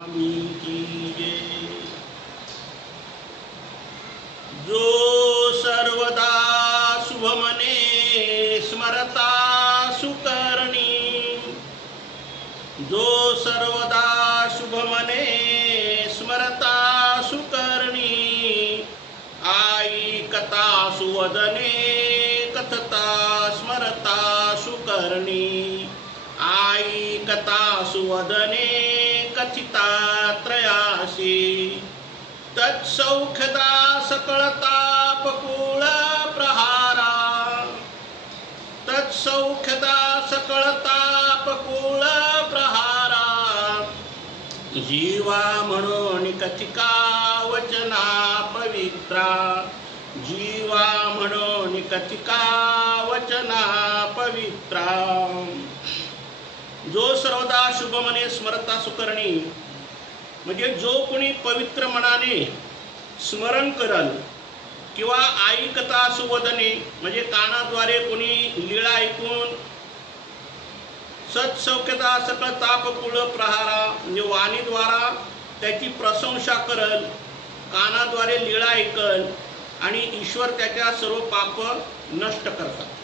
स्वामी की जय। जो सर्वदा शुभमने स्मरता सुकर्णी, जो सर्वदा शुभमने स्मरता सुकर्णी, आई कथा सुवदने कथता स्मरता सुकर्णी, आई कथा सुवदने कथिता त्रयासी, तत्सौख्यदा सकळतापकूळ प्रहारा, तत्सौख्यदा सकळतापकूळ प्रहारा, जीवा म्हणून कथिका वचना पवित्रा, जीवा म्हणून कथिका वचना पवित्रा। जो सर्वदा शुभमने स्मरता सुकर्णी, म्हणजे जो कोणी पवित्र मनाने स्मरण करल किंवा आई कथा सुवदने म्हणजे कानाद्वारे कोणी लीळा ऐकून, सत्सौख्यता सकळ तापकुळ प्रहारा म्हणजे वाणीद्वारा त्याची प्रशंसा करल, कानाद्वारे लीळा ऐकल आणि ईश्वर त्याच्या सर्व पाप नष्ट करतात।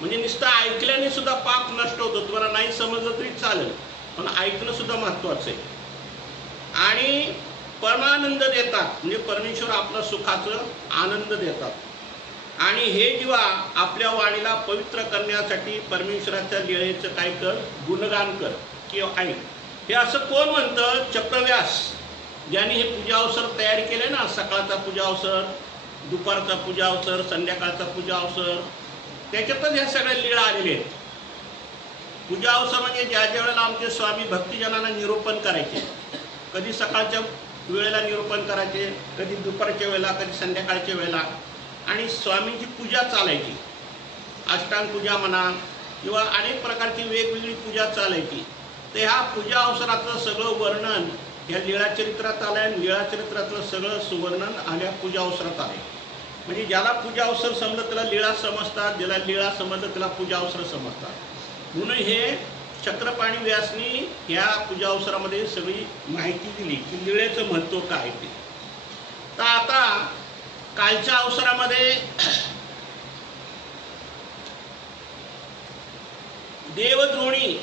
म्हणजे नुसतं ऐकल्याने सुद्धा पाप नष्ट होतो। तुम्हाला नाही समजलं तरी चालेल, पण ऐकणं सुद्धा महत्त्वाचं आहे। आणि परमानंद देतात म्हणजे परमेश्वर आपलं सुखाचं आनंद देतात। आणि हे जेव्हा आपल्या वाणीला पवित्र करण्यासाठी परमेश्वराच्या लीळेचं काय कर, गुणगान कर किंवा ऐक। हे असं कोण म्हणतं? चक्रव्यास, ज्यांनी हे पूजा अवसर तयार केले ना, सकाळचा पूजा अवसर, दुपारचा पूजा अवसर, संध्याकाळचा पूजा अवसर, त्याच्यातच ह्या सगळ्या लीळा आलेल्या आहेत। पूजा अवसर म्हणजे ज्या ज्या वेळेला आमचे स्वामी भक्तिजनांना निरूपण करायचे, कधी सकाळच्या वेळेला निरूपण करायचे, कधी दुपारच्या वेळेला, कधी संध्याकाळच्या वेळेला, आणि स्वामींची पूजा चालायची, अष्टांग पूजा म्हणा किंवा अनेक प्रकारची वेगवेगळी पूजा चालायची। तर ह्या पूजा अवसराचं सगळं वर्णन ह्या लीळाचरित्रात आलं आहे। लीळाचरित्रातलं सगळं सुवर्णन आल्या पूजा अवसरात आहे। म्हणजे ज्याला पूजा अवसर समजलं त्याला लीळा समजतात, ज्याला लीळा समजलं त्याला पूजा अवसर समजतात। म्हणून हे चक्रपाणी व्यासनी ह्या पूजा अवसरामध्ये सगळी माहिती दिली की लीळेचं महत्त्व काय ते। तर आता कालच्या अवसरामध्ये देवद्रोणी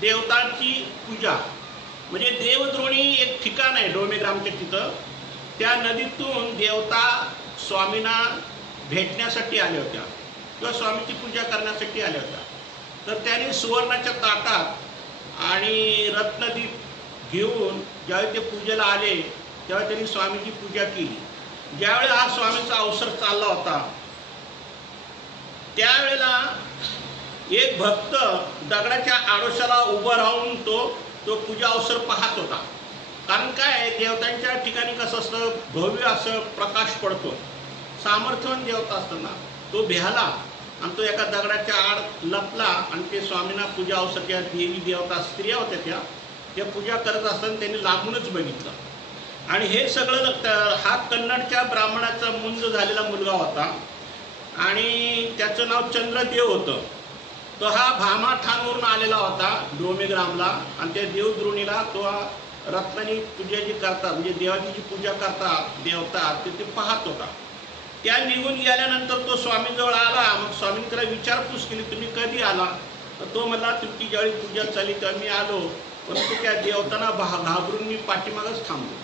देवतांची पूजा, म्हणजे देवद्रोणी एक ठिकाण आहे डोमेग्रामच्या तिथं, त्या नदीतून देवता स्वामींना भेटण्यासाठी आल्या होत्या किंवा स्वामीची पूजा करण्यासाठी आल्या होत्या। तर त्यांनी सुवर्णाच्या ताटात आणि रत्नदीप घेऊन ज्यावेळी ते पूजेला आले तेव्हा त्यांनी स्वामीची पूजा केली। ज्यावेळेला हा स्वामींचा अवसर चालला होता त्यावेळेला एक भक्त दगडाच्या आडोशाला उभं राहून तो पूजा अवसर पाहत होता। कारण काय, देवतांच्या ठिकाणी कसं असतं, भव्य असं प्रकाश पडतो, सामर्थ्यवान देवता असताना तो भेहाला आणि तो एका दगडाच्या आड लपला आणि ते स्वामींना पूजा अवसर, त्या देवी देवता स्त्रिया होत्या त्या पूजा करत असताना त्यांनी लांबूनच बघितलं। आणि हे सगळं हा कन्नडच्या ब्राह्मणाचा मुंज झालेला मुलगा होता आणि त्याचं नाव चंद्रदेव होतं। तो हा भामा ठाणवरून आलेला होता डोमेग्रामला, आणि त्या देवद्रोणीला तो रत्नानी पूजा जी करतात म्हणजे देवाची जी पूजा करतात देवता ते पाहत होता। त्या निघून गेल्यानंतर तो स्वामींजवळ आला। मग स्वामींनी त्याला विचारपूस केली, तुम्ही कधी आला? तर तो म्हणला, तुमची ज्यावेळी पूजा चालली तेव्हा मी आलो, परंतु त्या देवतांना घाबरून मी पाठीमागच थांबलो।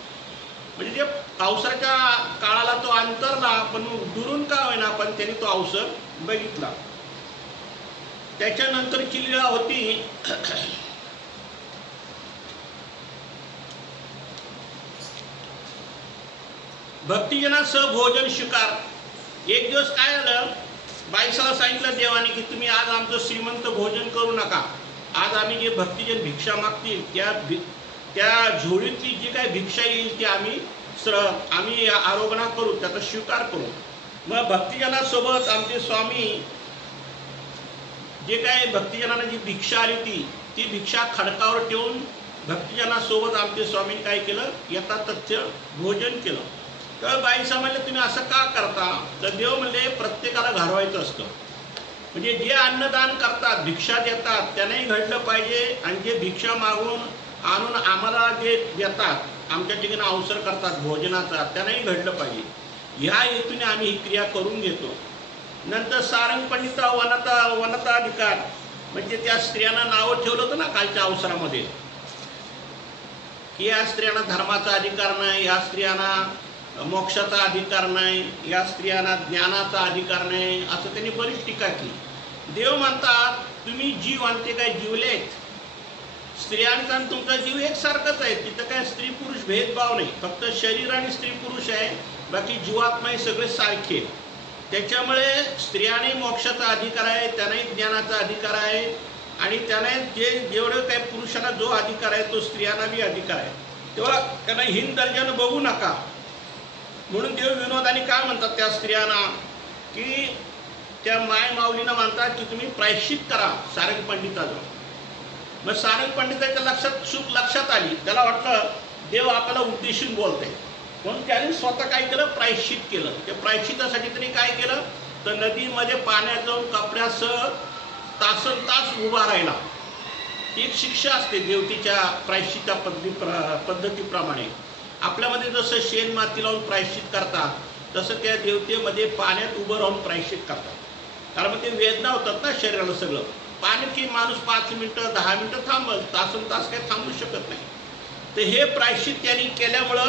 म्हणजे जे अवसराच्या काळाला तो अंतरला, पण दुरून का होईना पण त्यांनी तो अवसर बघितला। त्याच्यानंतरची लीळा होती भक्तिजनासह भोजन स्वीकार। एक दिवस काय झालं, बाईसाला सांगितलं देवाने की तुम्ही आज आमचं श्रीमंत भोजन करू नका, आज आम्ही जे भक्तिजन भिक्षा मागतील त्या झोळीतली जी काय भिक्षा येईल ती आम्ही आरोग्य करू, त्याचा स्वीकार करू। मग भक्तिजनासोबत आमचे स्वामी जे काय भक्तिजनांना जी भिक्षा आली ती भिक्षा खडकावर ठेवून भक्तिजनासोबत आमचे स्वामींनी काय केलं, यथा तथ्य भोजन केलं। तर बाई समजले, तुम्ही असं का करता? तर देव म्हणले, प्रत्येकाला घडवायचं असतं, म्हणजे जे अन्नदान करतात भिक्षा देतात त्यांनाही घडलं पाहिजे, आणि जे भिक्षा मागून आणून आम्हाला जे देतात, आमच्या ठिकाणी अवसर करतात भोजनाचा, त्यांनाही घडलं पाहिजे. ह्या हेतूने आम्ही ही क्रिया करून घेतो. नंतर सारंग पंडिता वनता अधिकार, म्हणजे त्या स्त्रियांना नावं ठेवलं होतं ना कालच्या अवसरामध्ये, की या स्त्रियांना धर्माचा अधिकार नाही, या स्त्रियांना मोक्षाचा अधिकार नाही, या स्त्रियांना ज्ञानाचा अधिकार नाही, असं त्यांनी बरीच टीका केली. देव म्हणतात तुम्ही जीव आणते काय जीवलेत, स्त्रियांचा आणि तुमचा जीव एकसारखाच आहे, तिथं काय स्त्री पुरुष भेदभाव नाही, फक्त शरीर आणि स्त्री पुरुष आहे, बाकी जीवात्मा हे सगळे सारखे. त्याच्यामुळे स्त्रियाने मोक्षाचा अधिकार आहे, त्यांनाही ज्ञानाचा अधिकार आहे, आणि त्यांना जेवढं काही पुरुषांना जो अधिकार आहे तो स्त्रियांना बी अधिकार आहे. तेव्हा त्यांना हीन दर्जानं बघू नका. म्हणून देव विनोदाने काय म्हणतात त्या स्त्रियांना, की त्या माय माऊलीनं म्हणतात की तुम्ही प्रायश्चित करा सारंग पंडिताचं. मग सारंग पंडिताच्या चूक लक्षात आली, त्याला वाटलं देव आपल्याला उद्देशून बोलते, म्हणून त्याने स्वतः काय केलं, प्रायश्चित केलं. त्या प्रायश्चितासाठी त्यांनी काय केलं, तर नदीमध्ये पाण्यात जाऊन कपड्यासह तासन तास उभा राहिला. एक शिक्षा असते देवतेच्या प्रायश्चिता पद्धतीप्रमाणे. आपल्यामध्ये जसं शेण माती लावून प्रायश्चित करतात, तसं त्या देवतेमध्ये पाण्यात उभं राहून प्रायश्चित करतात. कारण मग ते वेदना होतात ना शरीराला सगळं. पाणी की माणूस 5 मिनिटं 10 मिनिटं थांबल, तासन तास काही थांबू शकत नाही. तर हे प्रायश्चित त्यांनी केल्यामुळं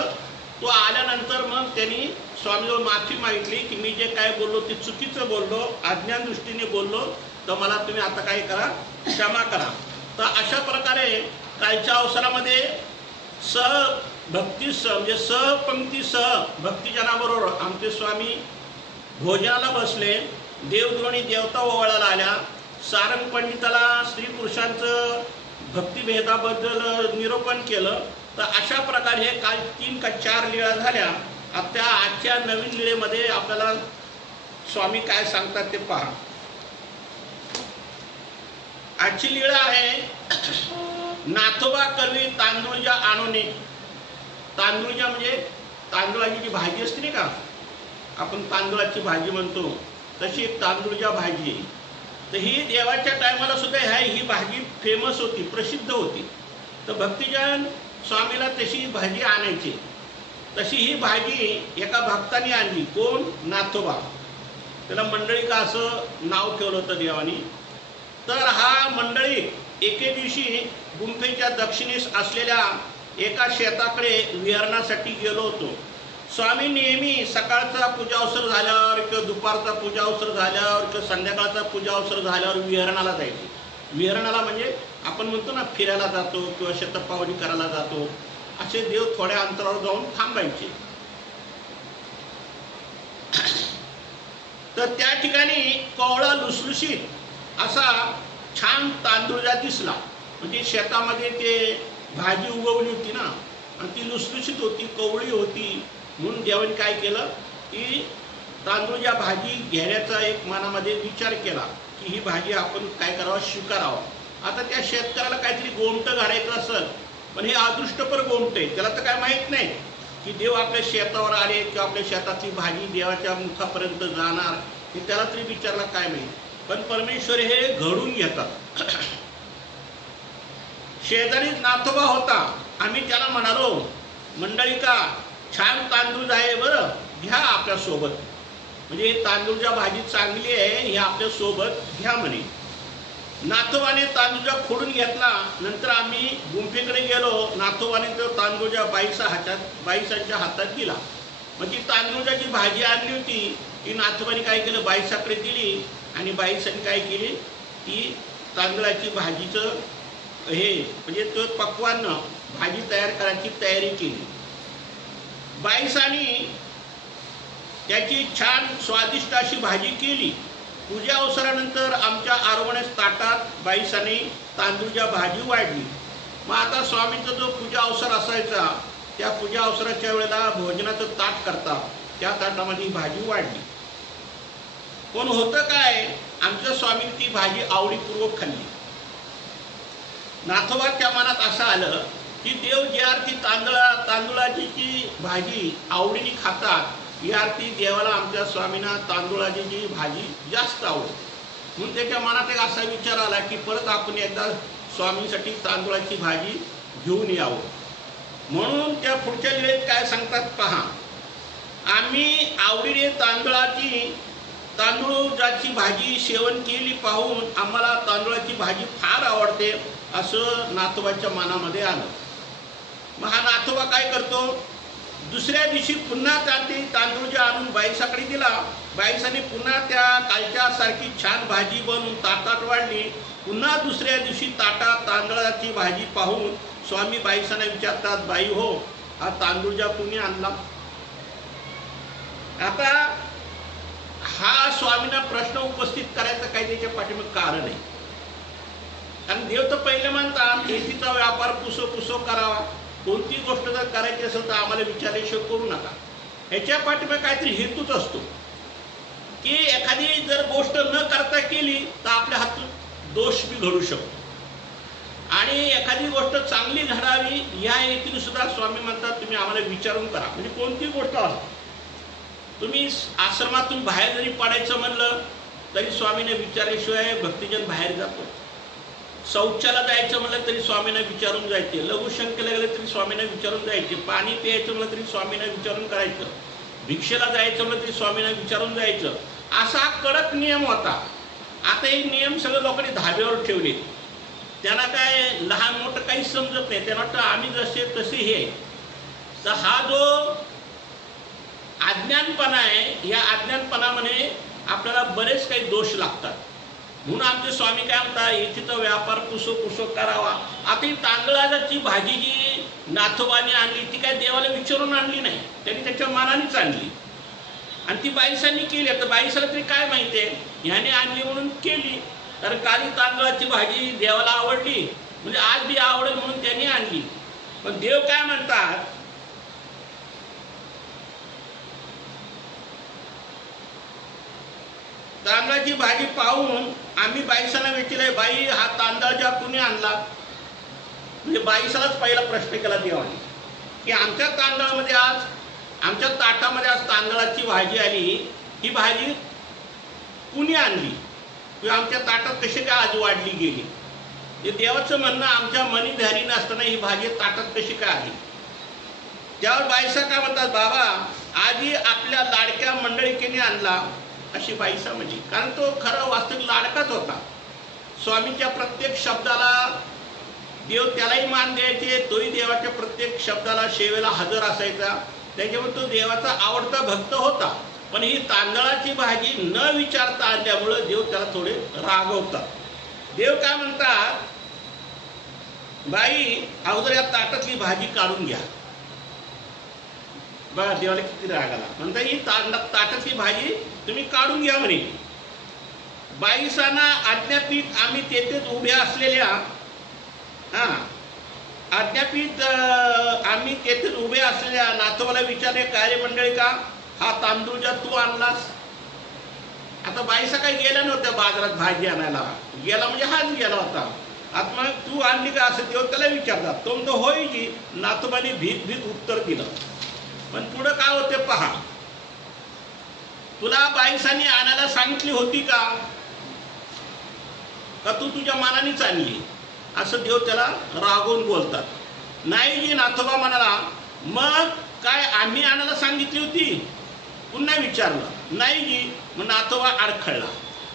तो आल्यानंतर मग त्यांनी स्वामीजवळ माफी मागितली, की मी जे काय बोललो ते चुकीचं बोललो, अज्ञान दृष्टीने बोललो, तर मला तुम्ही आता काय करा, क्षमा करा. तर अशा प्रकारे कालच्या अवसरामध्ये म्हणजे सहपंक्तीसह भक्तिजनाबरोबर आमचे स्वामी भोजनाला बसले. देवद्रोणी देवता ओवाळायला आल्या. सारंग पंडिताला स्त्री पुरुषांचं भक्तिभेदाबद्दल निरूपण केलं. तर अशा प्रकारे काल 3 का 4 लीळा झाल्या. आता आजच्या नवीन लीळेमध्ये आपल्याला स्वामी काय सांगतात ते पहा. आजची लीळा आहे, नाथोबा करवी तांदूळजा आणूने. तांदूळजा म्हणजे तांदूळाची जी भाजी असते नाही का, आपण तांदूळाची भाजी म्हणतो, तशी एक तांदूळजा भाजी. तर ही देवाच्या टायमाला सुद्धा ही भाजी फेमस होती, प्रसिद्ध होती. तर भक्तिजन स्वामीला तशी भाजी आणायची. तशी ही भाजी एका भक्ताने आणली. कोण? नाथोबा. त्याला मंडळिका असं नाव ठेवलं होतं देवानी. तर हा मंडळी एके दिवशी गुंफेच्या दक्षिणेस असलेल्या एका शेताकडे विहरणासाठी गेलो होतो. स्वामी नेहमी सकाळचा पूजावसर झाल्यावर किंवा दुपारचा पूजावसर झाल्यावर किंवा संध्याकाळचा पूजावसर झाल्यावर विहरणाला जायचे. विहरणाला म्हणजे आपण म्हणतो ना फिरायला जातो किंवा शतपावली करायला जातो, असे देव थोड्या अंतरावर जाऊन थांबायचे. तर त्या ठिकाणी कोवळा लुसलुशीत असा छान तांदूळजा दिसला. म्हणजे शेतामध्ये ते भाजी उगवली होती ना, आणि ती लुसलुशीत होती, कवळी होती. म्हणून देवाने काय केलं, की तांदूळजा भाजी घेण्याचा एक मनामध्ये विचार केला, की ही भाजी आपण काय करावं, स्वीकारावं. आता त्या शेतकऱ्याला काहीतरी गोमटं घालायचं असेल, पण हे अदृष्टपर गोमट आहे, त्याला तर काय माहीत नाही की देव आपल्या शेतावर आले किंवा आपल्या शेतातली भाजी देवाच्या मुखापर्यंत जाणार, हे त्याला तरी विचारला काय माहीत. पण परमेश्वर हे घडून घेतात. शेजारीच नाथोबा होता. आम्ही त्याला म्हणालो, मंडळिका छान तांदूळ आहे बरं, घ्या आपल्या सोबत, म्हणजे तांदूळच्या भाजी चांगली आहे, हे आपल्या सोबत घ्या म्हणे. नाथोबाने तांदूळजा खोडून घेतला. नंतर आम्ही गुंफेकडे गेलो. नाथोबाने तो तांदूळजा बाईसांच्या हातात दिला. मग ती तांदूळजाची भाजी आणली होती, ती नाथोबाने काय केलं, बाईसाकडे दिली. आणि बाईसाने काय केली, ती तांदळाची भाजीचं हे म्हणजे तो पक्वान्न भाजी तयार करायची तयारी केली. बाईसाने त्याची छान स्वादिष्ट अशी भाजी केली. पूजा अवसरानंतर आमच्या आरवण्यास ताटात बाईसाने तांदूळच्या भाजी वाढली. मग आता स्वामींचा जो पूजा अवसर असायचा, त्या पूजा अवसराच्या वेळेला भोजनाचं ताट करतात, त्या ताटामध्ये भाजी वाढली. पण होतं काय, आमच्या स्वामींनी ती भाजी आवडीपूर्वक खाल्ली. नाथोबाच्या मनात असं आलं की देव जी आरती तांदूळाची जी भाजी आवडीने खातात, ही आरती देवाला आमच्या स्वामींना तांदूळाची जी भाजी जास्त आवडते. म्हणून त्याच्या मनात एक असा विचार आला की परत आपण एकदा स्वामींसाठी तांदूळाची भाजी घेऊन यावं. म्हणून त्या पुढच्या लिळेत काय सांगतात पहा, आम्ही आवडीने तांदूळाची भाजी सेवन केली पाहून आम्हाला तांदूळाची भाजी फार आवडते असं नाथोबाच्या मनामध्ये आलं. मग हा नाथोबा काय करतो, दुसऱ्या दिवशी पुन्हा तांदूळ जे आणून बाईसाकडे दिला. बाईसाने पुन्हा त्या कालच्या सारखी छान भाजी बनवून ताटात वाढली. पुन्हा दुसऱ्या दिवशी ताटात तांदळाची भाजी पाहून स्वामी बाईसांना विचारतात, बाई हो, हा तांदूळ ज्या तुम्ही आणला. आता हा स्वामींना प्रश्न उपस्थित करायचा काही त्याच्या पाठीमागे कारण आहे. कारण देव तर पहिले म्हणतात शेतीचा व्यापार पुसो करावा, कोणती गोष्ट जर करायची असेल तर आम्हाला विचारल्याशिवाय करू नका. ह्याच्या पाठीमागे काहीतरी हेतूच असतो की एखादी जर गोष्ट न करता केली तर आपल्या हातून दोष बी घडू शकतो, आणि एखादी गोष्ट चांगली घडावी या हेतूने सुद्धा स्वामी म्हणतात तुम्ही आम्हाला विचारून करा. म्हणजे कोणती गोष्ट असो, तुम्ही आश्रमातून बाहेर जरी पडायचं म्हणलं तरी स्वामीने विचारल्याशिवाय भक्तिजन बाहेर जातो. शौचाला जायचं म्हणलं तरी स्वामींना विचारून जायचे, लघुशंकेला गेलं तरी स्वामींना विचारून जायचे, पाणी प्यायचं म्हणलं तरी स्वामींना विचारून करायचं, भिक्षेला जायचं म्हणलं तरी स्वामींना विचारून जायचं. असा कडक नियम होता. आता हे नियम सगळे लोकांनी धाब्यावर ठेवले. त्यांना काय लहान मोठं काही समजत नाही. त्यांना वाटतं आम्ही जसे तसे हे. तर हा जो अज्ञानपणा आहे, या अज्ञानपणामध्ये आपल्याला बरेच काही दोष लागतात. म्हणून आमचे स्वामी काय म्हणतात, येथीचा व्यापार पुसो करावा. आता ही तांदळाची भाजी जी नाथोबाने आणली ती काय देवाला विचारून आणली नाही, त्यांनी त्याच्या मनानेच आणली आणि ती बाईसांनी केली. तर बाईसाला तरी काय माहिती आहे, ह्याने आणली म्हणून केली. तर काली तांदळाची भाजी देवाला आवडली म्हणजे आज बी आवडेल म्हणून त्यांनी आणली. पण देव काय म्हणतात, तांदळाची भाजी पाहून आम्ही बाईसाला विचारले, बाई हा तांदळ ज्या कुणी आणला. म्हणजे बाईसालाच पहिला प्रश्न केला देवाने की आमच्या तांदळामध्ये आज, आमच्या ताटामध्ये आज तांदळाची भाजी आली, ही भाजी कुणी आणली किंवा आमच्या ताटात कशी काय आज वाढली गेली. हे देवाचं म्हणणं आमच्या मनी ध्यानी नसताना ही भाजी ताटात कशी काय आली. त्यावर बाईसा काय म्हणतात, बाबा आधी आपल्या लाडक्या मंडळीकेने आणला अशी बाईसा म्हणजे. कारण तो खरं वास्तविक लाडकाच होता. स्वामींच्या प्रत्येक शब्दाला देव त्यालाही मान द्यायचे, तोही देवाच्या प्रत्येक शब्दाला सेवेला हजर असायचा. त्याच्यामुळे तो देवाचा आवडता भक्त होता. पण ही तांदळाची भाजी न विचारता आणल्यामुळे देव त्याला थोडे रागवतात. देव काय म्हणतात, बाई अगोदर या ताटातली भाजी काढून घ्या. बघा देवाला किती राग आला. म्हणता ही ताटातली भाजी तुम्ही काढून घ्या म्हणे. बाईसांना आज्ञापित आम्ही तेथेच उभ्या असलेल्या आम्ही तेथेच उभे असलेल्या नाथोबाला विचारले, काय रे मंडळी का हा तांदूळ ज्या तू आणलास. आता बाईसा काही गेल्या नव्हत्या बाजारात भाजी आणायला, गेला म्हणजे हाच गेला होता. आता मग तू आणली का असं देव त्याला विचारतात. तो म्हणतो होय जी. नाथोबाने भीत उत्तर दिलं. पण पुढं काय होते पहा, तुला बाईसांनी आणायला सांगितली होती का तू तुझ्या मनानेच आणली असं देव त्याला रागवून बोलतात. नाही जी. नाथोबा म्हणाला, मग काय आम्ही आणायला सांगितली होती. पुन्हा विचारलं, नाही जी. मग नाथोबा अडखळला.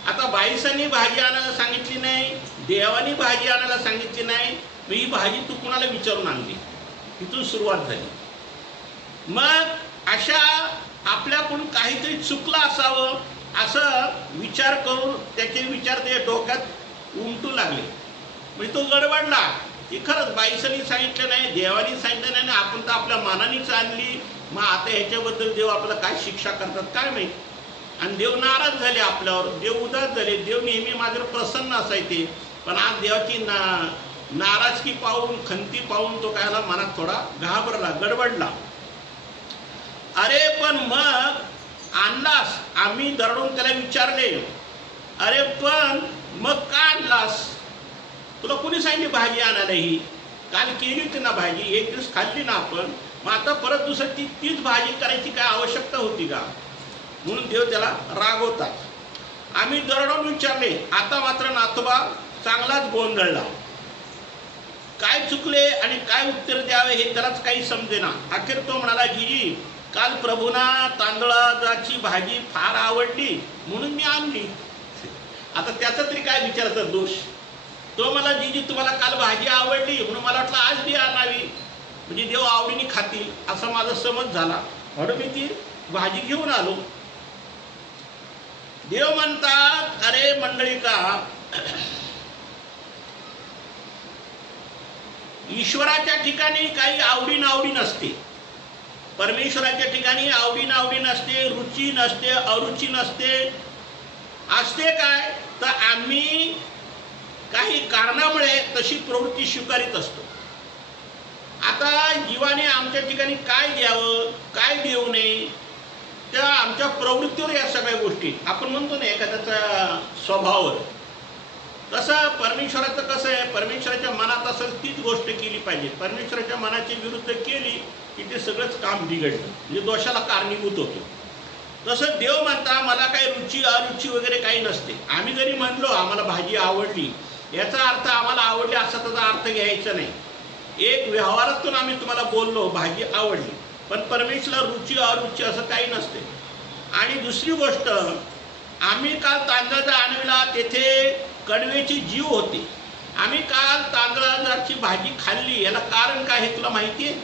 आता बाईसांनी भाजी आणायला सांगितली नाही, देवानी भाजी आणायला सांगितली नाही, मग ही भाजी तू कुणाला विचारून आणली. तिथून सुरुवात झाली. मग अशा आपल्याकडून काहीतरी चुकलं असावं असं विचार करून त्याचे विचार ते डोक्यात उमटू लागले. म्हणजे तो गडबडला की खरंच बाईसांनी सांगितलं नाही, देवानी सांगितलं नाही, आपण तर आपल्या मनानेच आणली. मग आता ह्याच्याबद्दल देव आपल्याला काय शिक्षा करतात काय माहिती. आणि देव नाराज झाले आपल्यावर, देव उदास झाले. देव नेहमी माझ्यावर प्रसन्न असायचे, पण आज देवाची नाराजगी पाहून, खंती पाहून तो कायला मनात थोडा घाबरला, गडबडला. अरे पण मग आणलास. आम्ही दरडून त्याला विचारले, अरे पण मग का आणलास. तुला कुणी सांगितली भाजी आणायला. ही काल केली होती ना भाजी, एक दिवस खाल्ली ना आपण, मग आता परत दुसरी तीच भाजी करायची काय आवश्यकता होती का. म्हणून देव त्याला रागवतात. आम्ही दरडून विचारले. आता मात्र नाथोबा चांगलाच गोंधळला. काय चुकले आणि काय उत्तर द्यावे हे त्यालाच काही समजेना. अखेर तो म्हणाला, जीजी काल प्रभूंना तांदळाची भाजी फार आवडली म्हणून मी आणली. आता त्याचा तरी काय विचारायचा दोष. तो मला, जीजी तुम्हाला काल भाजी आवडली म्हणून मला वाटलं आज बी आणावी, म्हणजे देव आवडीने खातील असा माझा समज झाला, म्हणून मी ती भाजी घेऊन आलो. देव म्हणतात, अरे मंडळी का, ईश्वराच्या ठिकाणी काही आवडी नसते, परमेश्वराच्या ठिकाणी आवडी नसते, रुची नसते, अरुची नसते. असते काय तर आम्ही काही कारणामुळे तशी प्रवृत्ती स्वीकारित असतो. आता जीवाने आमच्या ठिकाणी काय द्यावं काय देऊ नये त्या आमच्या प्रवृत्तीवर या सगळ्या गोष्टी. आपण म्हणतो ना एखाद्याचा स्वभावावर, तसं परमेश्वराचं कसं आहे, परमेश्वराच्या मनात असेल तीच गोष्ट केली पाहिजे. परमेश्वराच्या मनाची विरुद्ध केली की ते सगळंच काम बिघडतं, म्हणजे दोषाला कारणीभूत होतो. तसं देव म्हणता मला काही रुची अरुची वगैरे काही नसते. आम्ही जरी म्हणलो आम्हाला भाजी आवडली, याचा अर्थ आम्हाला आवडली असा त्याचा अर्थ घ्यायचा नाही. एक व्यवहारातून आम्ही तुम्हाला बोललो भाजी आवडली, पण परमेश्वराला रुची अरुची असं काही नसते. आणि दुसरी गोष्ट, आम्ही काल तांदळाचा आणविला तेथे कडवेची जीव होते. आम्ही काल तांदळाची भाजी खाल्ली, याला कारण काय हे तुला माहिती आहे?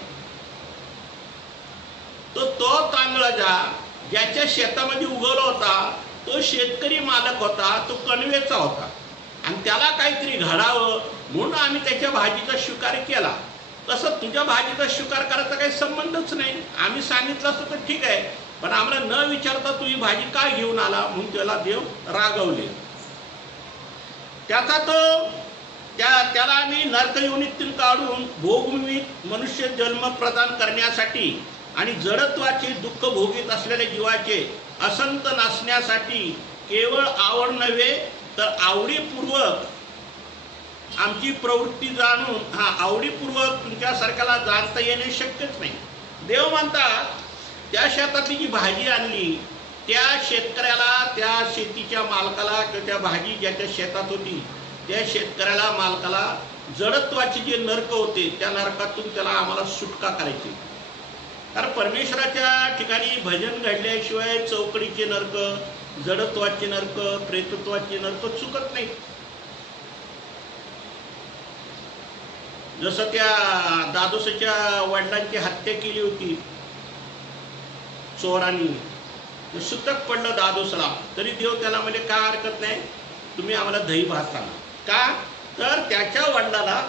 तो तांदळाचा ज्याच्या शेतामध्ये उगवला होता तो शेतकरी मालक होता, तो कणवेचा होता आणि त्याला काहीतरी घडावं म्हणून आम्ही त्याच्या भाजीचा स्वीकार केला. तसं तुझ्या भाजीचा स्वीकार करायचा काही संबंधच नाही. आम्ही सांगितलं असतं तर ठीक आहे, पण आम्हाला न विचारता तुझी भाजी का घेऊन आला म्हणून त्याला देव रागवले. त्याला आम्ही नरकयोनीतून काढून भोगभूमीत मनुष्य जन्म प्रदान करण्यासाठी आणि जडत्वाचे दुःख भोगीत असलेल्या जीवाचे असंत नासण्यासाठी केवळ आवड नव्हे तर आवडीपूर्वक आमची प्रवृत्ती जाणून, आवडीपूर्वक तुमच्यासारख्याला जाणता येणे शक्यच नाही. देव म्हणतात, त्या शेतातली जी भाजी आणली त्या शेतकऱ्याला, त्या शेतीच्या मालकाला किंवा त्या भाजी ज्याच्या शेतात होती त्या शेतकऱ्याला मालकाला जडत्वाचे जे नरक होते त्या नरकातून त्याला आम्हाला सुटका करायची. कारण परमेश्वराच्या ठिकाणी भजन घडल्याशिवाय चौकडीचे नरक, जडत्वाचे नरक, प्रेतत्वाचे नरक चुकत नाही. जसं त्या दादोसाच्या वडिलांची हत्या केली होती चोरांनी, सुतक पडलं दादोसला, तरी देव त्याला म्हणजे काय हरकत नाही, तुम्ही आम्हाला दही भात आणा. का तर त्याच्या वडिलाला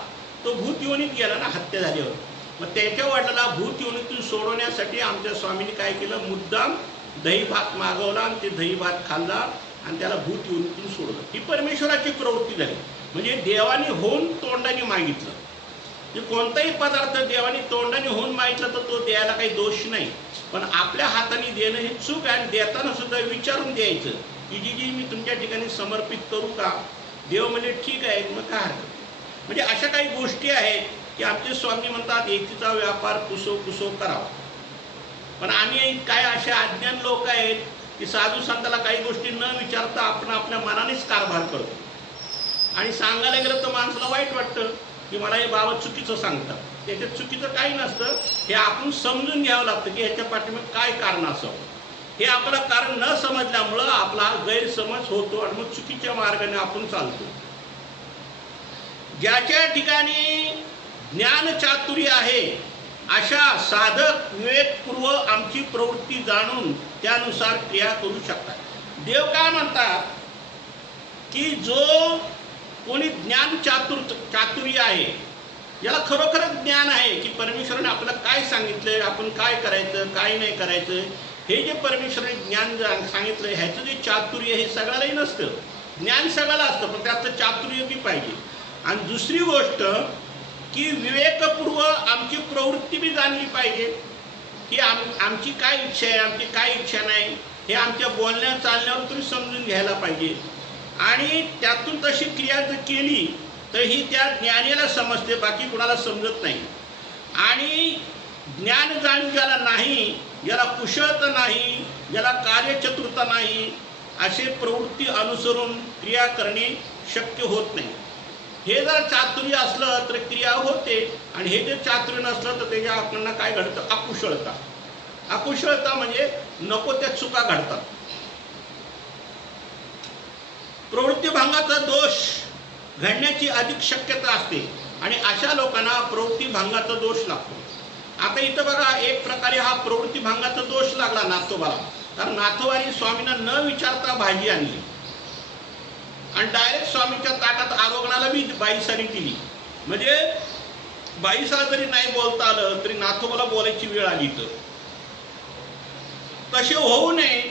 तो भूत योनीत गेला ना हत्या झाल्यावर, मग त्याच्या वडिलाला भूत योनीतून सोडवण्यासाठी आमच्या स्वामींनी काय केलं, मुद्दाम दही भात मागवला आणि ते दही भात खाल्ला आणि त्याला भूत योनीतून सोडलं. ही परमेश्वराची प्रवृत्ती झाली. म्हणजे देवाने होऊन तोंडाने मागितलं. कोणताही पदार्थ देवाने तोंडाने होऊन मागितलं तर तो द्यायला काही दोष नाही, पण आपल्या हाताने देणं हे चूक आहे. आणि देताना सुद्धा विचारून द्यायचं की जी मी तुमच्या ठिकाणी समर्पित करू का? देव म्हणजे ठीक आहे, मग काय हरकत. म्हणजे अशा काही गोष्टी आहेत की आमचे स्वामी म्हणतात एकीचा व्यापार कुसो कुसो करावा. पण आम्ही काय असे अज्ञान लोक आहेत की साधू संताला काही गोष्टी न विचारता आपण आपल्या मनानेच कारभार करतो. आणि सांगायला गेलं तर माणसाला वाईट वाटतं की मला हे बाबा चुकीचं सांगतात. त्याच्यात चुकीचं काही नसतं, हे आपण समजून घ्यावं लागतं की ह्याच्या पाठीमागे काय कारण असावं. हे आपलं कारण न समजल्यामुळं आपला गैरसमज होतो आणि मग चुकीच्या मार्गाने आपण चालतो. ज्याच्या ठिकाणी ज्ञान चातुर्य आहे अशा साधक विवेकपूर्वक आमची प्रवृत्ती जाणून त्यानुसार क्रिया करू शकतात. देव काय म्हणतात की जो कोणी ज्ञान चातुर्य आहे, याला खरोखरच ज्ञान आहे की परमेश्वराने आपल्याला काय सांगितलंय, आपण काय करायचं काय नाही करायचं, हे जे परमेश्वराने ज्ञान सांगितलं ह्याचं जे चातुर्य हे सगळ्यालाही नसतं. ज्ञान सगळ्याला असतं पण त्यातलं चातुर्य बी पाहिजे. आणि दुसरी गोष्ट की विवेकपूर्वक आमची प्रवृत्ती बी जाणली पाहिजे की आमची काय इच्छा आहे, आमची काय इच्छा नाही, हे आमच्या बोलण्या चालण्यावर तुम्ही समजून घ्यायला पाहिजे. आणि त्यातून तशी क्रिया जर केली तर ही त्या ज्ञानीला समजते, बाकी कुणाला समजत नाही. आणि ज्ञान जाणून ज्याला नाही, ज्याला कुशलता नाही, ज्याला कार्यचतुरता नाही, असे प्रवृत्ती अनुसरून क्रिया करणे शक्य होत नाही. हे जर चातुर्य असलं तर क्रिया होते, आणि हे जर चातुर्य नसलं तर त्याच्या आपल्याला काय घडतं? अकुशलता. अकुशलता म्हणजे नको त्या चुका घडतात. प्रवृत्तीभंगाचा दोष घडण्याची अधिक शक्यता असते, आणि अशा लोकांना प्रवृत्तीभंगाचा दोष लागतो. आता इथं बघा, एक प्रकारे हा प्रवृत्तीभंगाचा दोष लागला नाथोबाला, कारण नाथोबाने स्वामींना न विचारता भाजी आणली आणि डायरेक्ट स्वामींच्या ताटात आरोग्याला बी बाईसाने दिली. म्हणजे बाईसा जरी नाही बोलता आलं तरी नाथोबाला बोलायची वेळ आली. तर तसे होऊ नये.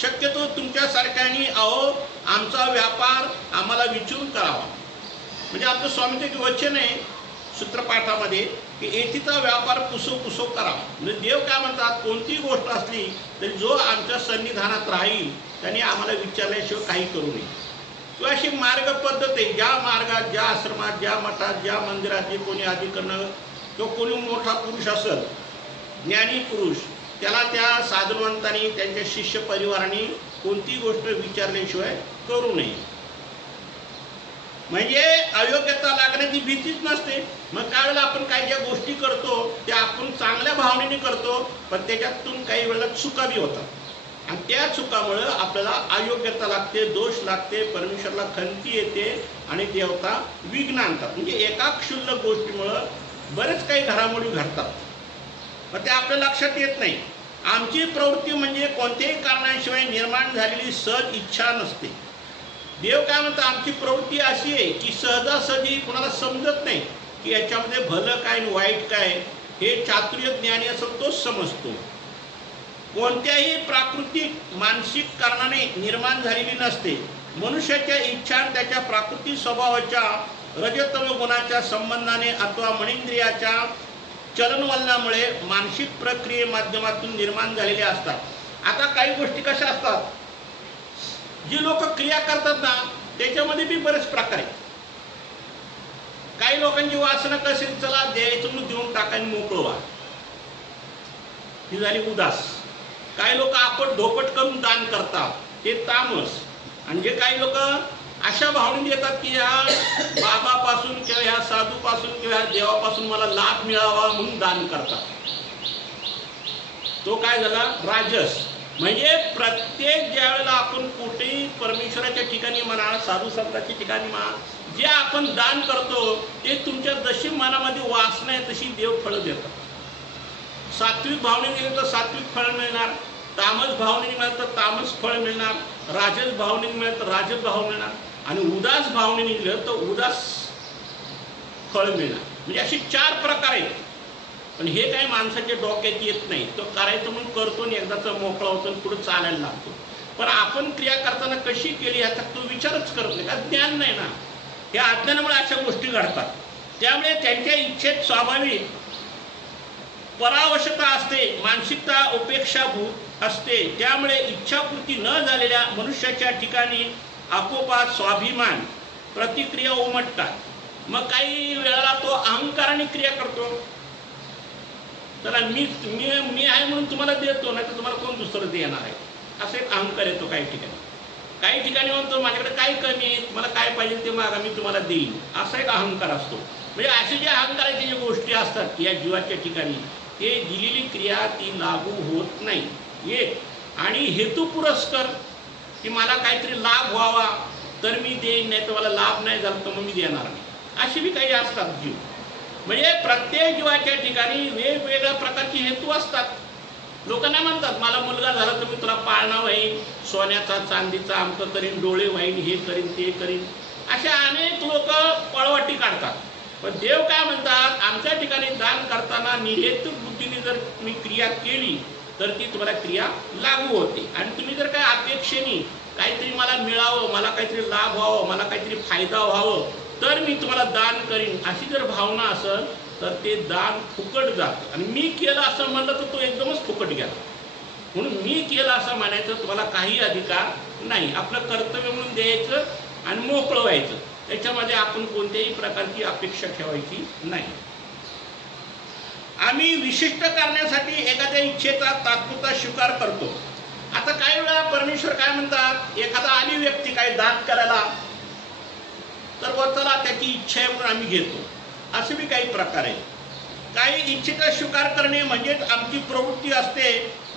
शक्यतो तुमच्यासारख्यांनी आमचा व्यापार आम्हाला विचारून करावा. म्हणजे आमचं स्वामींचं एक वचन आहे सूत्रपाठामध्ये की एथीचा व्यापार पुसो पुसो करावा. म्हणजे देव काय म्हणतात, कोणतीही गोष्ट असली तरी जो आमच्या सन्निधानात राहील त्यांनी आम्हाला विचारल्याशिवाय काही करू नये. किंवा अशी मार्ग पद्धत आहे, ज्या मार्गात, ज्या आश्रमात, ज्या मठात, ज्या मंदिरात जे कोणी अधिकरण किंवा कोणी मोठा पुरुष असेल, ज्ञानी पुरुष, त्याला त्या साधुवंतांनी त्यांच्या शिष्य परिवारांनी कोणतीही गोष्ट विचारल्याशिवाय करू नये. म्हणजे अयोग्यता लागण्याची भीतीच नसते. मग त्यावेळेला आपण काही ज्या गोष्टी करतो त्या आपण चांगल्या भावनेने करतो, पण त्याच्यातून काही वेळेला चुका बी होतात, आणि त्या चुकामुळे आपल्याला अयोग्यता लागते, दोष लागते, परमेश्वरला खंती येते, आणि देवता विघ्न आणतात. म्हणजे एका क्षुल्लक गोष्टीमुळं बरेच काही घडामोडी घडतात, पण ते आपल्या लक्षात येत नाही. आमची प्रवृत्ती म्हणजे कोणत्याही कारणाशिवाय निर्माण झालेली सहज इच्छा नसते. देव काय म्हणतात, आमची प्रवृत्ती अशी आहे की सहजासहजी कुणाला समजत नाही की याच्यामध्ये भलं काय आणि वाईट काय. हे चातुर्य ज्ञानी असेल तोच समजतो. कोणत्याही प्राकृतिक मानसिक कारणाने निर्माण झालेली नसते. मनुष्याच्या इच्छा त्याच्या प्राकृतिक स्वभावाच्या रजतम गुणाच्या संबंधाने अथवा मनिंद्रियाच्या चलनवलनामुळे मानसिक प्रक्रिये माध्यमातून निर्माण झालेल्या असतात. आता काही गोष्टी कशा असतात, जी लोक क्रिया करतात ना त्याच्यामध्ये बी बरेच प्रकार आहेत. काही लोकांची वासना कशी, चला द्यायचं म्हणून देऊन टाकायला मोकळं व्हा, ही झाली उदास. काही लोक आपट धोपट करून दान करतात, ते तामस. आणि जे काही लोक अशा भावनेने येतात की ह्या बाबापासून किंवा ह्या साधूपासून किंवा ह्या देवापासून मला लाभ मिळावा म्हणून दान करतात, तो काय झाला? राजस. म्हणजे प्रत्येक ज्या वेळेला आपण कुठेही परमेश्वराच्या ठिकाणी म्हणा, साधू संतांच्या ठिकाणी म्हणा, जे आपण दान करतो ते तुमच्या जशी मनामध्ये वासना आहे तशी देव फळं देतात. सात्विक भावनेने दिले तर सात्विक फळ मिळणार, तामस भावनेने मिळालं तर तामस फळ मिळणार, राजस भावनेने मिळालं तर राजस भाव मिळणार, आणि उदास भावनेने दिलं तर उदास फळ मिळणार. म्हणजे असे 4 प्रकार आहेत. पण हे काही माणसाच्या डोक्यात येत नाही. तो करायचं म्हणून करतो आणि एकदाचा मोकळा होतो आणि पुढे चालायला लागतो. पण आपण क्रिया करताना कशी केली याचा तो विचारच करत नाही, कारण ज्ञान नाही ना. या अज्ञानामुळे अशा गोष्टी घडतात. त्यामुळे त्यांच्या इच्छेत स्वाभाविक परावशता असते, मानसिकता उपेक्षाभूत असते. त्यामुळे इच्छापूर्ती न झालेल्या मनुष्याच्या ठिकाणी आपोआप स्वाभिमान प्रतिक्रिया उमटतात. मग काही वेळेला तो अहंकाराने क्रिया करतो. चला मी मी मी आहे म्हणून तुम्हाला देतो, नाही तर तुम्हाला कोण दुसरं देणार आहे, असं एक अहंकार येतो काही ठिकाणी. काही ठिकाणी म्हणतो माझ्याकडे काय कमी आहे, तुम्हाला काय पाहिजे ते मागा, मी तुम्हाला देईन, असा एक अहंकार असतो. म्हणजे असे जे अहंकाराच्या ज्या गोष्टी असतात या जीवाच्या ठिकाणी, ते दिलेली क्रिया ती लागू होत नाही. एक आणि हेतू पुरस्कर की मला काहीतरी लाभ व्हावा तर मी देईन, नाही तर मला लाभ नाही झाला तर मग मी देणार नाही, अशी बी काही असतात जीव. म्हणजे प्रत्येक जीवाच्या ठिकाणी वेगवेगळ्या प्रकारचे हेतू असतात. लोकांना म्हणतात मला मुलगा झाला तर मी तुला पाळणा व्हाईन, सोन्याचा चांदीचा आमचं करीन, डोळे व्हाईन, हे करीन ते करीन, अशा अनेक लोक पळवाटी काढतात. पण देव काय म्हणतात, आमच्या ठिकाणी दान करताना निहेतुक बुद्धीने जर तुम्ही क्रिया केली तर ती तुम्हाला क्रिया लागू होते. आणि तुम्ही जर काय अपेक्षेने काहीतरी मला मिळावं, मला काहीतरी लाभ व्हावं, मला काहीतरी फायदा व्हावं तर मी तुम्हाला दान करीन, अशी जर भावना असेल तर ते दान फुकट जातं. आणि मी केलं असं म्हणलं तर तो एकदमच फुकट गेला. म्हणून मी केलं असं म्हणायचं तुम्हाला काही अधिकार नाही. आपलं कर्तव्य म्हणून द्यायचं आणि मोकळं व्हायचं. त्याच्यामध्ये आपण कोणत्याही प्रकारची अपेक्षा ठेवायची नाही. आम्ही विशिष्ट करण्यासाठी एखाद्या इच्छेचा तात्पुरता स्वीकार करतो. आता काही वेळा परमेश्वर काय म्हणतात, एखादा आली व्यक्ती काही दान करायला तर चला त्याची इच्छा आहे म्हणून आम्ही घेतो, असे बी काही प्रकार आहेत. काही इच्छेचा स्वीकार करणे म्हणजेच आमची प्रवृत्ती असते.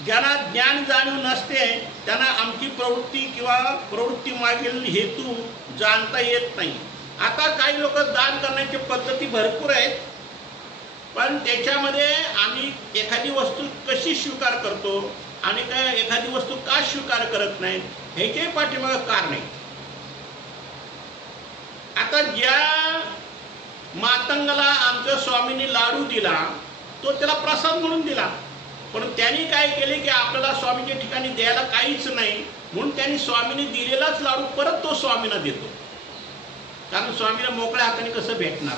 ज्यांना ज्ञान जाणीव नसते त्यांना आमची प्रवृत्ती किंवा प्रवृत्ती मागील हेतू जाणता येत नाही. आता काही लोक दान करण्याची पद्धती भरपूर आहेत, पण त्याच्यामध्ये आम्ही एखादी वस्तू कशी स्वीकार करतो आणि काय एखादी वस्तू का स्वीकार करत नाही ह्याचे पाठीमागे कारण आहे. आता ज्या मातंगाला आमच्या स्वामींनी लाडू दिला तो त्याला प्रसाद म्हणून दिला, पण त्यांनी काय केले की आपल्याला स्वामीच्या ठिकाणी द्यायला काहीच नाही म्हणून त्यांनी स्वामींनी दिलेलाच लाडू परत तो स्वामींना देतो. कारण स्वामीला मोकळ्या हाताने कसं भेटणार,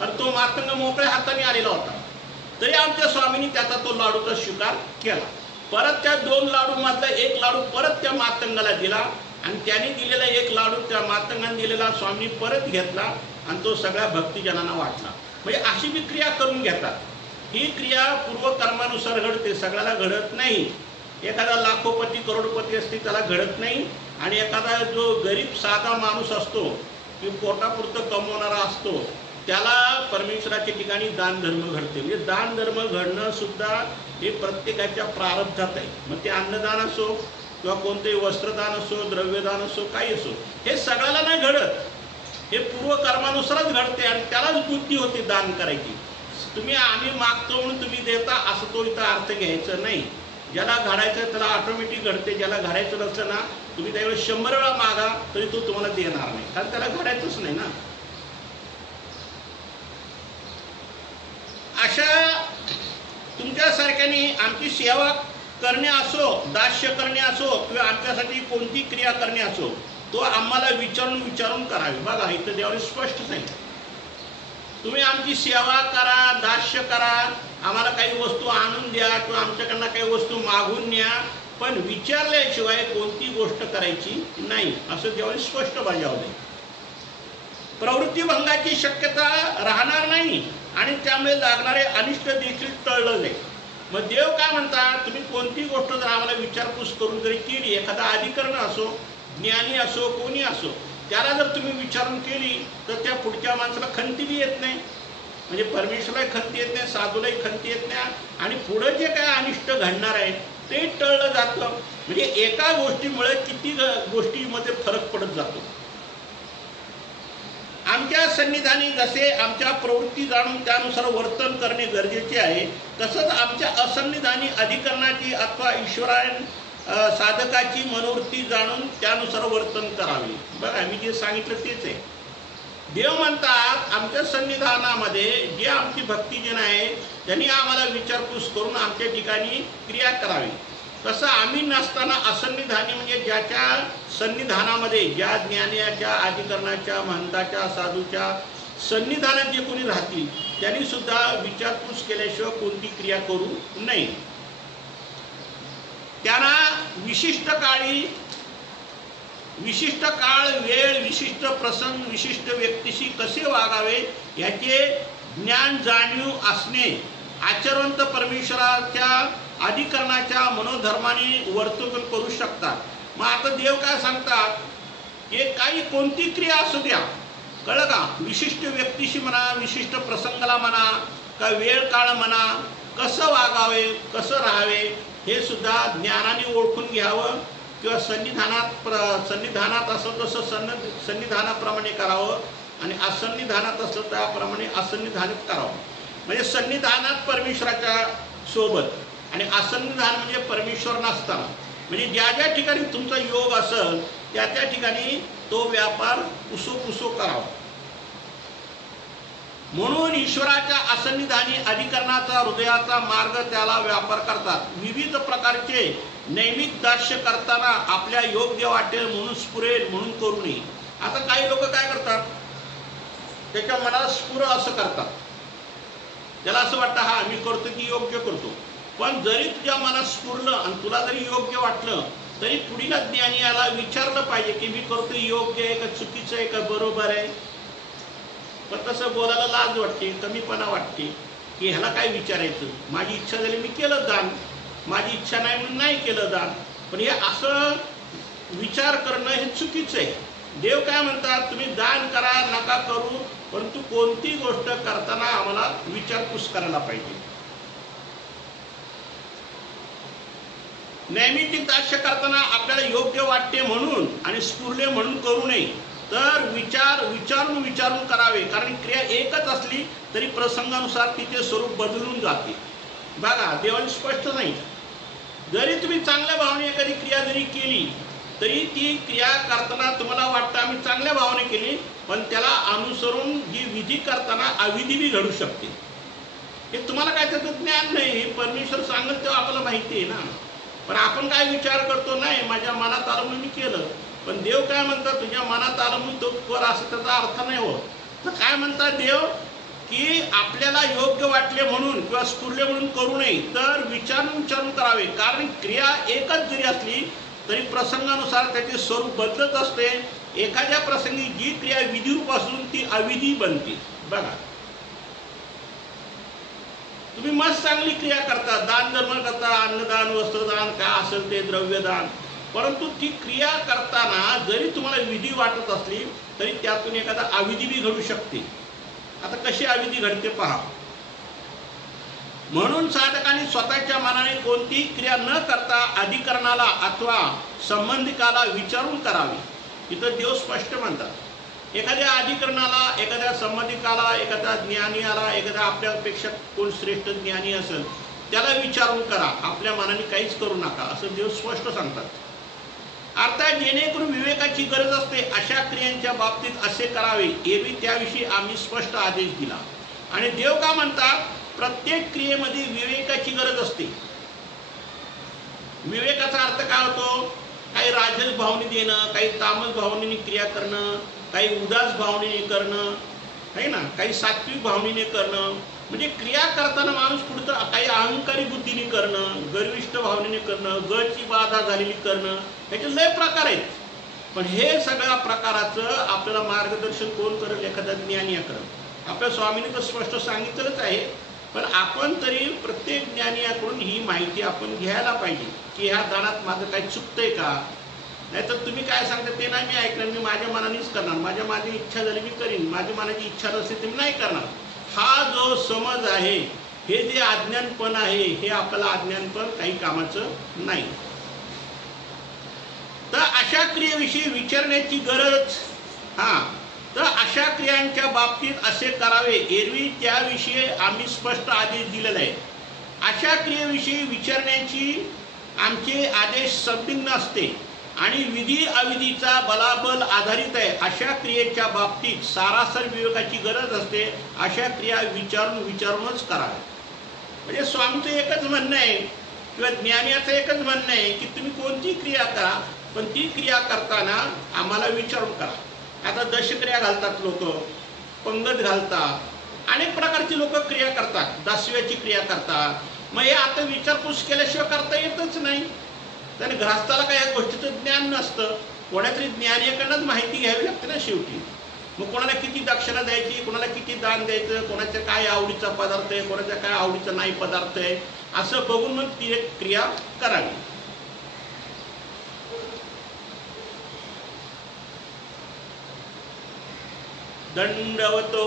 तर तो मातंग मोकळ्या हाताने आलेला होता, तरी आमच्या स्वामींनी त्याचा तो लाडूचा स्वीकार केला. परत त्या 2 लाडू मधला एक लाडू परत त्या मातंगाला दिला आणि त्यांनी दिलेला एक लाडू त्या मातंगाने दिलेला स्वामी परत घेतला आणि तो सगळ्या भक्तिजनांना वाटला. म्हणजे अशी बी क्रिया करून घेतात. ही क्रिया पूर्वकर्मानुसार घडते, सगळ्याला घडत नाही. एखादा लाखोपती करोडपती असते त्याला घडत नाही, आणि एखादा जो गरीब साधा माणूस असतो की पोटापुरतं कमवणारा असतो त्याला परमेश्वराच्या ठिकाणी दान धर्म घडते. म्हणजे दान धर्म घडणं सुद्धा हे प्रत्येकाच्या प्रारब्धात आहे. मग ते अन्नदान असो किंवा कोणतेही वस्त्रदान असो, द्रव्यदान असो, काही असो, हे सगळ्याला नाही घडत. हे पूर्वकर्मानुसारच घडते आणि त्यालाच बुद्धी होते दान करायची. तुम्ही आम्ही मागतो म्हणून तुम्ही देता असं तो इथं अर्थ घ्यायचं नाही. ज्याला घडायचं त्याला ऑटोमॅटिक घडते. ज्याला घडायचं नसतं ना, तुम्ही त्यावेळेस 100 वेळा मागा तरी तो तुम्हाला देणार नाही, कारण त्याला घडायचंच नाही ना. अशा तुमच्यासारख्याने आमची सेवा करणे असो, दास्य करणे असो किंवा आमच्यासाठी कोणती क्रिया करणे असो, तो आम्हाला विचारून करावी. बघा इथं देवाने स्पष्ट सांगितलं, तुम्ही आमची सेवा करा, दास्य करा, आम्हाला काही वस्तू आणून द्या किंवा आमच्याकडनं काही वस्तू मागून न्या, पण विचारल्याशिवाय कोणती गोष्ट करायची नाही, असं देवाने स्पष्ट बजावले. प्रवृत्तीभंगाची शक्यता राहणार नाही आणि त्यामुळे लागणारे अनिष्ट देखील टळलं जाईल. मग देव काय म्हणतात, तुम्ही कोणती गोष्ट जर आम्हाला विचारपूस करून जरी केली, एखादा अधिकरण असो, ज्ञानी असो, कोणी असो, त्याला जर तुम्ही विचारून केली तर त्या पुढच्या माणसाला खंती बी येत नाही. म्हणजे परमेश्वराला खंती येत नाही, साधूलाही खंती येत नाही, आणि पुढं जे काय अनिष्ट घडणार आहे ते टळलं जातं. म्हणजे एका गोष्टीमुळे किती गोष्टीमध्ये फरक पडत जातो. आमच्या सन्निधानी जसे आमच्या प्रवृत्ती जाणून त्यानुसार वर्तन करणे गरजेचे आहे, तसंच आमच्या असन्निधानी अधिकरणाची अथवा ईश्वरायण साधकाची मनोवृत्ती जाणून त्यानुसार वर्तन करावे. बघा मी जे सांगितलं तेच आहे. देव म्हणतात आमच्या सन्निधानामध्ये जे आमची भक्तिजन आहे त्यांनी आम्हाला विचारपूस करून आमच्या ठिकाणी क्रिया करावी. तसं आम्ही नसताना असन्निधानी म्हणजे ज्याच्या सन्निधानामध्ये, ज्या ज्ञानाच्या, अधिकरणाच्या, महंताच्या, साधूच्या सन्निधानात जे कोणी राहतील त्यांनी सुद्धा विचारपूस केल्याशिवाय कोणती क्रिया करू नये. त्यांना विशिष्ट काळी, विशिष्ट काळ, वेळ, विशिष्ट प्रसंग, विशिष्ट व्यक्तीशी कसे वागावे याचे ज्ञान जाणीव असणे आचरवंत परमेश्वराच्या अधिकरणाच्या मनोधर्माने वर्तन करू शकतात. मग आता देव काय सांगतात की काही कोणती क्रिया असू द्या, कळलं का, विशिष्ट व्यक्तीशी म्हणा, विशिष्ट प्रसंगाला म्हणा, का वेळ काळ म्हणा, कसं वागावे, कसं राहावे हे सुद्धा ज्ञानाने ओळखून घ्यावं किंवा सन्निधानात असं तसं सन्निधानाप्रमाणे करावं आणि असन्निधानात असलं त्याप्रमाणे असन्निधानात करावं. म्हणजे सन्निधानात परमेश्वराच्या सोबत आणि असन्निधान म्हणजे परमेश्वर नसताना, म्हणजे ज्या ज्या ठिकाणी तुमचा योग असेल त्या त्या ठिकाणी तो व्यापार पुसो करावा. म्हणून ईश्वराच्या असन्निधानी अधिकरणाचा हृदयाचा मार्ग त्याला व्यापार करतात. विविध प्रकारचे नैमिक दास्य करताना आपल्या योग्य वाटेल म्हणून स्फुरेल म्हणून करू नये. आता काही लोक काय करतात, त्याच्या मनाला स्फुर असं करतात, त्याला असं वाटतं हा मी करतो की योग्य करतो. पण जरी तुझ्या मनात स्फुरलं आणि तुला जरी योग्य वाटलं तरी पुढील ज्ञानी याला विचारलं पाहिजे की मी करतो योग्य आहे का चुकीचं आहे का बरोबर आहे. पण तसं बोलायला लाज वाटते, कमीपणा वाटते की ह्याला काय विचारायचं, माझी इच्छा झाली मी केलं दान, माझी इच्छा नाही म्हणून नाही केलं दान. पण हे असं विचार करणं हे चुकीचं आहे. देव काय म्हणतात, तुम्ही दान करा नका करू, परंतु कोणती गोष्ट करताना आम्हाला विचारपूस करायला पाहिजे. नैमित्तिक दास्य करताना आपल्याला योग्य वाटते म्हणून आणि स्फुरले म्हणून करू नये, तर विचारून करावे. कारण क्रिया एकच असली तरी प्रसंगानुसार तिचे स्वरूप बदलून जाते. बघा, देवाने स्पष्ट नाही, जरी तुम्ही चांगल्या भावने एखादी क्रिया जरी केली तरी ती क्रिया करताना तुम्हाला वाटतं आम्ही चांगल्या भावने केली, पण त्याला अनुसरून जी विधी करताना अविधी बी घडू शकते. हे तुम्हाला काय त्याचं ज्ञान नाही, हे परमेश्वर सांगत तेव्हा आपल्याला माहिती आहे ना. पण आपण काय विचार करतो, नाही माझ्या मनात आलं म्हणून मी केलं. पण देव काय म्हणतात, तुझ्या मनात आलं म्हणून तो कर, असं त्याचा अर्थ नाही होत. तर काय म्हणतात देव, की आपल्याला योग्य वाटले म्हणून किंवा स्फुरले म्हणून करू नये, तर विचारून करावे. कारण क्रिया एकच जरी असली तरी प्रसंगानुसार त्याचे स्वरूप बदलत असते. एखाद्या प्रसंगी जी क्रिया विधिरूप असून ती अविधी बनते. बघा, तुम्ही मस्त चांगली क्रिया करता, दान धर्म करता, अन्नदान, वस्त्रदान, काय असेल ते द्रव्यदान, परंतु ती क्रिया करताना जरी तुम्हाला विधी वाटत असली तरी त्यातून एखादा अविधी बी घडू शकते. आता कशी अविधी घडते पहा. म्हणून साधकाने स्वतःच्या मनाने कोणतीही क्रिया न करता अधिकरणाला अथवा संबंधिकाला विचारून करावी. इथं देव स्पष्ट म्हणतात, एखाद्या अधिकरणाला, एखाद्या संबंधिकाला, एखाद्या ज्ञानीला, एखाद्या आपल्यापेक्षा कोण श्रेष्ठ ज्ञानी असेल त्याला विचारून करा, आपल्या मनाने काहीच करू नका, असं देव स्पष्ट सांगतात. अर्थात जेणेकरून विवेकाची गरज असते अशा क्रियांच्या बाबतीत असे करावे, एरवी त्याविषयी आम्ही स्पष्ट आदेश दिला. आणि देव का म्हणतात, प्रत्येक क्रियेमध्ये विवेकाची गरज असते. विवेकाचा अर्थ काय होतो, काही राजस भावने देणं, काही तामस भावनेने क्रिया करणं, काही उदास भावनेने करणं, आहे ना, काही सात्विक भावनेने करणं. म्हणजे क्रिया करताना माणूस पुढचं काही अहंकारी बुद्धीने करणं, गर्विष्ठ भावनेने करणं, गची बाधा झालेली करणं, याचे लय प्रकार आहेत. पण हे सगळ्या प्रकाराचं आपल्याला मार्गदर्शन कोण करेल, एखादा ज्ञानी करेल. आपल्या स्वामीने तर स्पष्ट सांगितलंच आहे, पण आपण तरी प्रत्येक ज्ञानीकडून ही माहिती आपण घ्यायला पाहिजे की ह्या दानात माझं काही चुकतंय का. नाहीतर तुम्ही काय सांगता ते नाही मी ऐकणार, मी माझ्या मनानेच करणार, माझी इच्छा झाली मी करीन, माझ्या मनाची इच्छा नसेल तर मी नाही करणार. हा जो समज आहे, हे जे अज्ञानपण आहे, हे आपल्याला अज्ञानपण काही कामाचं नाही. तर अशा क्रियेविषयी विचारण्याची गरज, तर अशा क्रियांच्या बाबतीत असे करावे, एरवी त्याविषयी आम्ही स्पष्ट आदेश दिलेला आहे. अशा क्रियेविषयी विचारण्याची आमचे आदेश संदिग्ध असते आणि विधी अविधीचा बलाबल आधारित आहे. अशा क्रियेच्या बाबतीत सारासर विवेकाची गरज असते. अशा क्रिया विचारूनच कराव्या. म्हणजे स्वामीचं एकच म्हणणं आहे किंवा ज्ञानाचं एकच म्हणणं आहे की तुम्ही कोणती क्रिया करा, पण ती क्रिया करताना आम्हाला विचारून करा. आता दशक्रिया घालतात लोक, पंगत घालतात, अनेक प्रकारची लोक क्रिया करतात, दासव्याची क्रिया करतात. मग हे आता विचारपूस केल्याशिवाय करता येतच नाही. त्याने गृहस्थाला काही या गोष्टीचं ज्ञान नसतं, कोणातरी ज्ञानीकडनंच माहिती घ्यावी लागते ना शेवटी. मग कोणाला किती दक्षिणा द्यायची, कोणाला किती दान द्यायचं, कोणाच्या काय आवडीचा पदार्थ आहे, कोणाच्या काय आवडीचा नाही पदार्थ आहे, असं बघून मग ती एक क्रिया करावी. दंडवतो